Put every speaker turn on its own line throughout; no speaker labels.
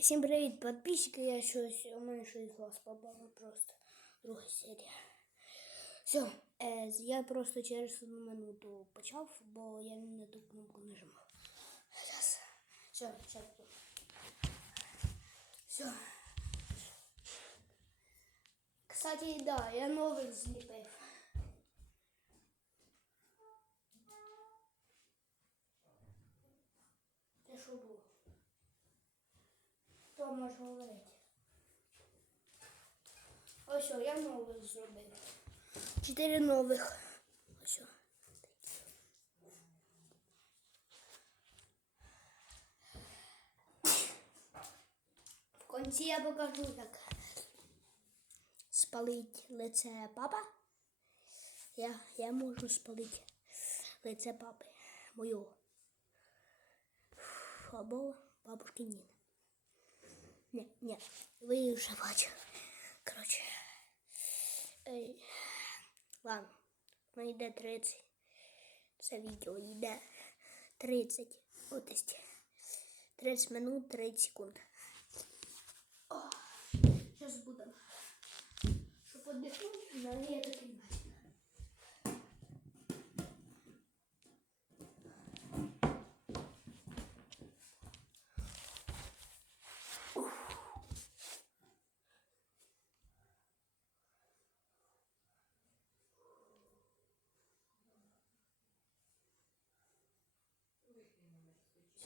Всім привіт, підписчики. Я щось у мене щось з вас попало просто. Друга серія. Все, е, я просто через одну минуту почав, бо я не ту кнопку нажимав. Зараз. Все, зараз. Все. Кстати, да, я нових зліпив. Це що було? Хто може говорити? Ось, я нових зробив. Чотири нових. Ось. В кінці я покажу, як спалить лице папа. Я, я можу спалити лице папи. Мою. Або бабушки Ніни. Ні, ні, ви вже бачили. Коротше. Ей. Ладно, ну йде 30. Це відео йде 30. От 30 минут 30 секунд. О, зараз будемо. Щоб подихнути, але я так не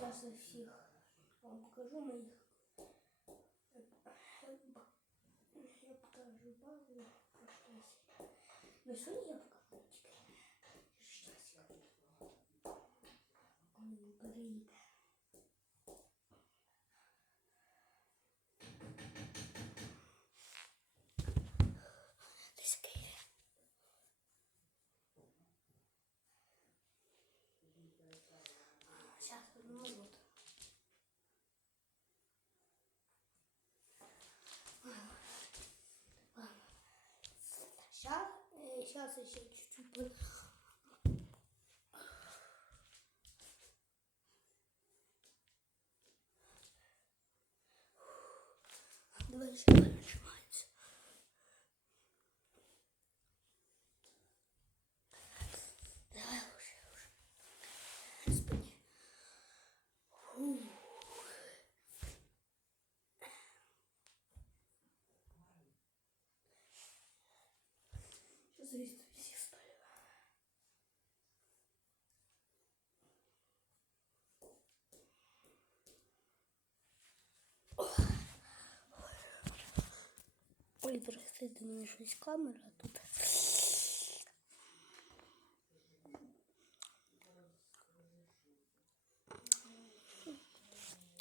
Сейчас я всех вам покажу моих. Я покажу базу. Ну что я покажу? Сейчас я Он горит. This guy. Сейчас одну минуту. Сейчас, сейчас еще чуть-чуть. Давай еще нажимается. Сейчас зависит всех стали. Ой, просто ты думаешь, щось камера а тут.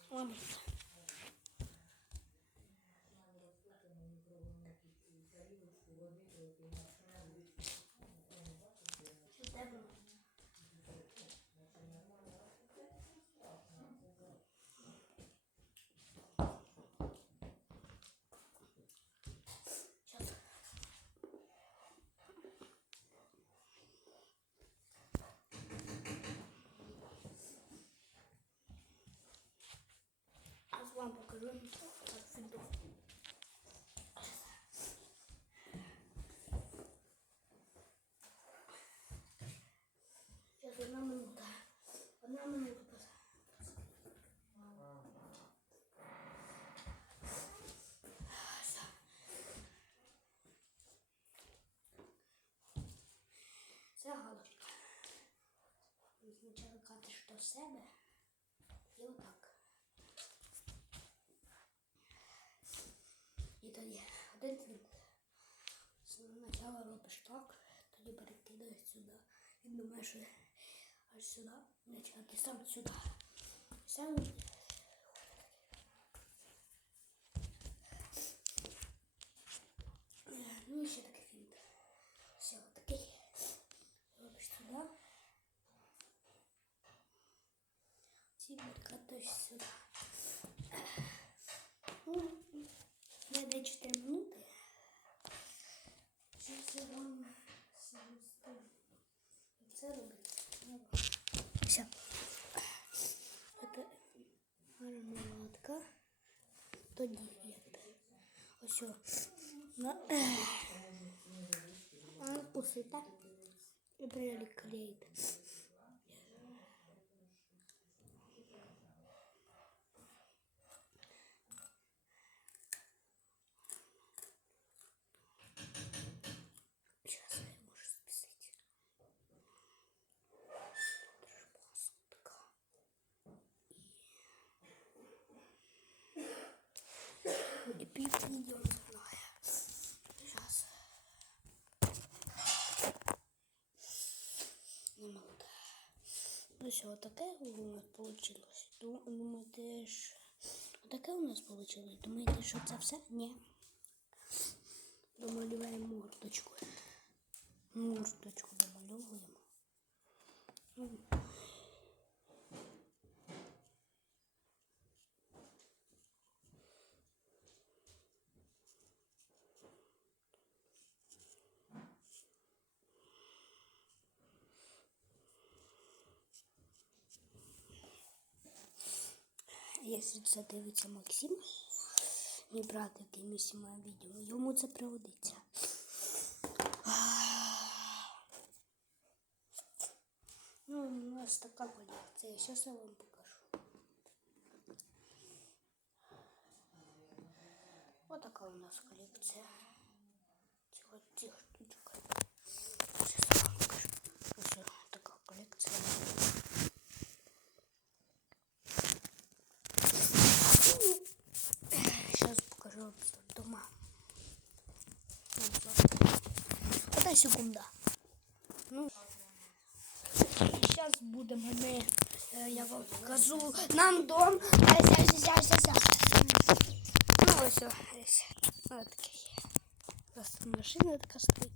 Ладно. Що тебе? Щас. Сейчас вам покажу, как всегда. Одна минута. просто. Галочка. Спочатку катиш до себе і отак. І тоді один твінт. Спочатку робиш так, тоді перекидаєш сюди. І думаєш, що аж сюди, почати сам сюди. Сам Ну і ще такий фінт. Все, такий. Робиш сюди. Ці перекатуєш сюди. Ну, я де 4 минути. Зараз я вам це робити. Все. Це мармеладка. тоді якби. Ось. о. На... А, Пусите. І приклеїти. Сейчас я можу списати. Дуже посудка. І пів відео не знаю. Сейчас. Не могу. Ну що, таке у нас. Ду- Думаєте, що... Таке у нас получилось. Думаєте, що це все? Ні. Домалюємо мордочку. Мордочку домальовуємо. Якщо це дивиться Максим, мій брат, який ми знімає відео, йому це пригодиться. Ну, у нас така колекція. Зараз я вам покажу. Ось така у нас колекція. Цього цих штучок. Зараз я вам покажу. Ось така колекція. Сейчас покажу обзор дома. Одна секунда. Ну, сейчас будемо ми, е, я вам покажу нам дом. Ну, ось, ось. Ось такий. Просто машина така стоїть.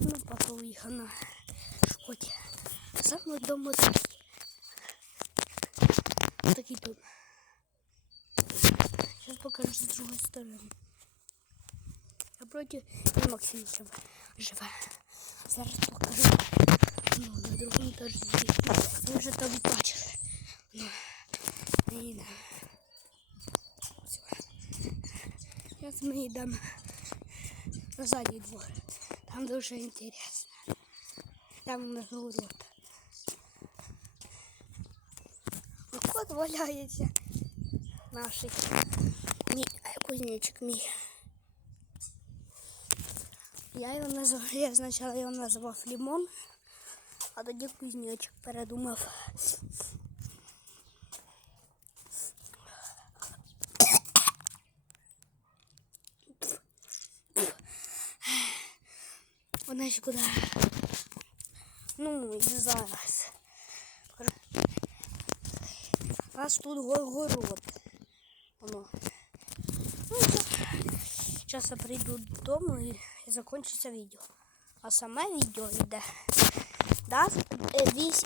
Ну, папа уїхав на шкоді. Саме вдома такий. Такий дом. Сейчас покажу с другой стороны. Напротив і Максим живе. живе. Зараз покажу. Ну, на другому теж Ви вже там бачили. Ну, і на. Зараз ми йдемо на задній двор. Там дуже інтересно. Там у нас город. Ну, Кот валяється. Наший. Мій кузнечик мій. Я його назвав, я спочатку його назвав Лімон, а тоді кузнечик передумав. Вона ще куди? Ну, і зараз. Нас тут го- город. Воно. Ну, Зараз я прийду додому і, і закінчиться відео. А саме відео йде да, е, вісь-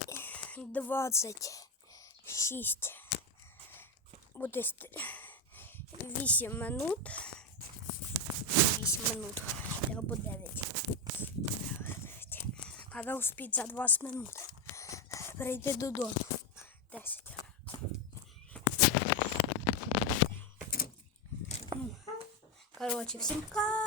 26 буде ст- 8 минут. 8 минут або 9. Треба успіти за 20 минут. Прийти додому. 10. Короче, всем пока.